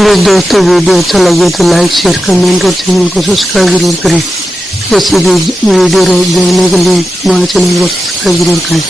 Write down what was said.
Please दोस्तों video अच्छा लगे तो लाइक शेयर कमेंट और चैनल को सब्सक्राइब जरूर करें। ऐसी भी वीडियो देखने के लिए हमारे चैनल को सब्सक्राइब जरूर करें।